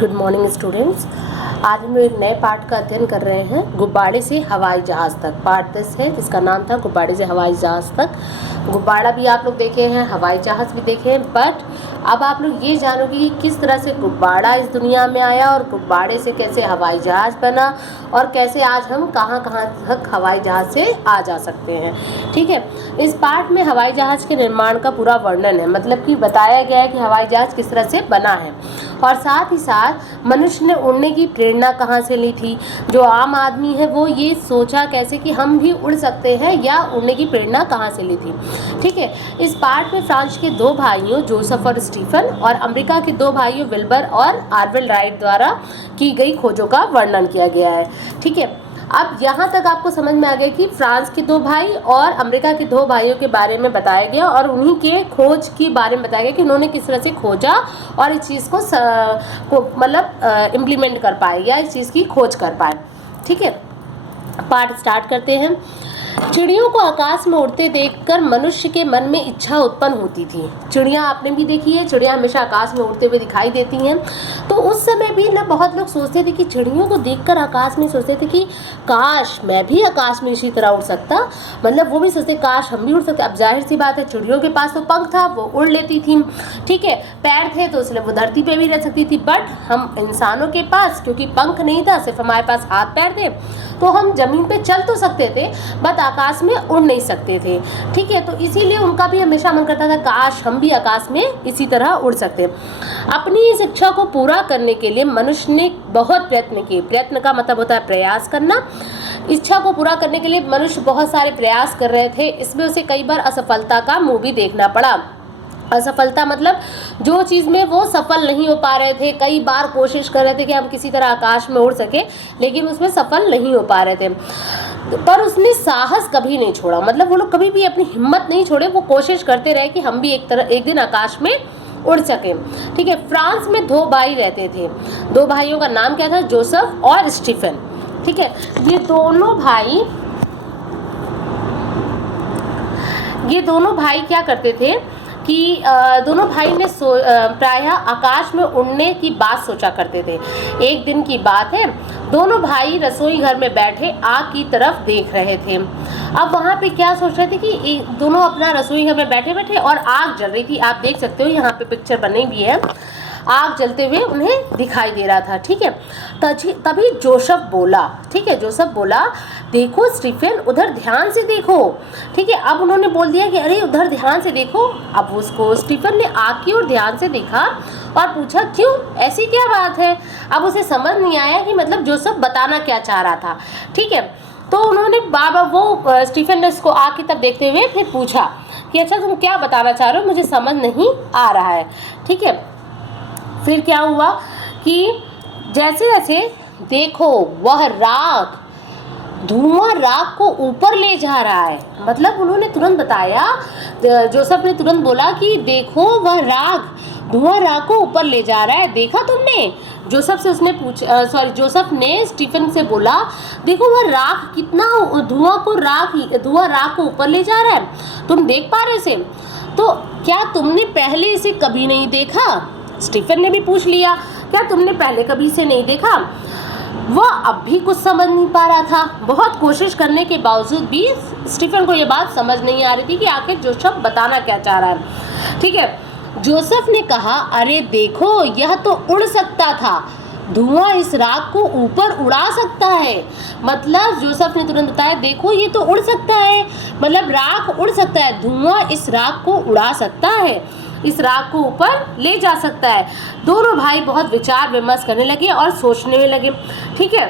Good morning students. आज हम लोग एक नए पाठ का अध्ययन कर रहे हैं, गुब्बारे से हवाई जहाज़ तक। पाठ 10 है जिसका नाम था गुब्बारे से हवाई जहाज़ तक। गुब्बारा भी आप लोग देखे हैं, हवाई जहाज़ भी देखे हैं, बट अब आप लोग ये जानोगे कि किस तरह से गुब्बारा इस दुनिया में आया और गुब्बारे से कैसे हवाई जहाज़ बना और कैसे आज हम कहाँ कहाँ तक हवाई जहाज़ से आ जा सकते हैं। ठीक है, इस पाठ में हवाई जहाज़ के निर्माण का पूरा वर्णन है, मतलब कि बताया गया है कि हवाई जहाज़ किस तरह से बना है और साथ ही साथ मनुष्य ने उड़ने की प्रेरणा कहाँ से ली थी। जो आम आदमी है वो ये सोचा कैसे कि हम भी उड़ सकते हैं या उड़ने की प्रेरणा कहाँ से ली थी। ठीक है, इस पाठ में फ्रांस के दो भाइयों जोसेफ और स्टीफन और अमेरिका के दो भाइयों विल्बर और आर्वेल राइट द्वारा की गई खोजों का वर्णन किया गया है। ठीक है, अब यहाँ तक आपको समझ में आ गया कि फ्रांस के दो भाई और अमेरिका के दो भाइयों के बारे में बताया गया और उन्हीं के खोज के बारे में बताया गया कि उन्होंने किस तरह से खोजा और इस चीज़ को मतलब इम्प्लीमेंट कर पाए या इस चीज़ की खोज कर पाए। ठीक है, पाठ स्टार्ट करते हैं। चिड़ियों को आकाश में उड़ते देखकर मनुष्य के मन में इच्छा उत्पन्न होती थी। चिड़िया आपने भी देखी है, चिड़िया हमेशा आकाश में उड़ते हुए दिखाई देती हैं। तो उस समय भी ना बहुत लोग सोचते थे कि चिड़ियों को देखकर आकाश में सोचते थे कि काश मैं भी आकाश में इसी तरह उड़ सकता, मतलब वो भी सोचते काश हम भी उड़ सकते। अब जाहिर सी बात है, चिड़ियों के पास तो पंख था, वो उड़ लेती थी। ठीक है, पैर थे तो इसलिए वो धरती पे भी रह सकती थी, बट हम इंसानों के पास क्योंकि पंख नहीं था, सिर्फ हमारे पास हाथ पैर थे, तो हम जमीन पे चल तो सकते थे बट आकाश में उड़ नहीं सकते थे। ठीक है, तो इसीलिए उनका भी हमेशा मन करता था काश हम भी आकाश में इसी तरह उड़ सकते। अपनी इस इच्छा को पूरा करने के लिए मनुष्य ने बहुत प्रयत्न किए। प्रयत्न का मतलब होता है प्रयास करना। इच्छा को पूरा करने के लिए मनुष्य बहुत सारे प्रयास कर रहे थे, इसमें उसे कई बार असफलता का मुंह भी देखना पड़ा। असफलता मतलब जो चीज़ में वो सफल नहीं हो पा रहे थे, कई बार कोशिश कर रहे थे कि हम किसी तरह आकाश में उड़ सके, लेकिन उसमें सफल नहीं हो पा रहे थे, पर उसने साहस कभी नहीं छोड़ा। मतलब वो लोग कभी भी अपनी हिम्मत नहीं छोड़े, वो कोशिश करते रहे कि हम भी एक दिन आकाश में उड़ सके। ठीक है, फ्रांस में दो भाई रहते थे। दो भाइयों का नाम क्या था? जोसेफ और स्टीफन। ठीक है, ये दोनों भाई क्या करते थे कि दोनों भाई ने प्रायः आकाश में उड़ने की बात सोचा करते थे। एक दिन की बात है, दोनों भाई रसोई घर में बैठे आग की तरफ देख रहे थे। अब वहाँ पे क्या सोच रहे थे कि दोनों अपना रसोई घर में बैठे बैठे और आग जल रही थी। आप देख सकते हो यहाँ पे पिक्चर बनी भी है, आग जलते हुए उन्हें दिखाई दे रहा था। ठीक है, तभी जोसेफ बोला। ठीक है, जोसेफ बोला देखो स्टीफन, उधर ध्यान से देखो। ठीक है, अब उन्होंने बोल दिया कि अरे उधर ध्यान से देखो। अब उसको स्टीफन ने आग की ओर ध्यान से देखा और पूछा क्यों, ऐसी क्या बात है। अब उसे समझ नहीं आया कि मतलब जोसेफ बताना क्या चाह रहा था। ठीक है, तो उन्होंने स्टीफन ने उसको आग की तरफ देखते हुए फिर पूछा कि अच्छा तुम क्या बताना चाह रहे हो, मुझे समझ नहीं आ रहा है। ठीक है, फिर क्या हुआ कि जैसे जैसे देखो वह धुआं राख को ऊपर ले जा रहा है। मतलब उन्होंने तुरंत बताया, जोसेफ ने तुरंत बोला कि देखो वह धुआं राख को ऊपर ले जा रहा है, देखा तुमने? जोसेफ ने स्टीफन से बोला देखो वह राख कितना धुआं राख को ऊपर ले जा रहा है, तुम देख पा रहे इसे? तो क्या तुमने पहले इसे कभी नहीं देखा? स्टीफन ने भी पूछ लिया, क्या तुमने पहले कभी इसे नहीं देखा? वह अब भी कुछ समझ नहीं पा रहा था। बहुत कोशिश करने के बावजूद भी स्टीफन को यह बात समझ नहीं आ रही थी कि आखिर जोसेफ बताना क्या चाह रहा है। ठीक है, जोसेफ ने कहा अरे देखो यह तो उड़ सकता था, धुआं इस राख को ऊपर उड़ा सकता है। मतलब जोसेफ ने तुरंत बताया देखो ये तो उड़ सकता है, मतलब राख उड़ सकता है, धुआं इस राख को उड़ा सकता है, इस राख को ऊपर ले जा सकता है। दोनों भाई बहुत विचार विमर्श करने लगे और सोचने में लगे। ठीक है,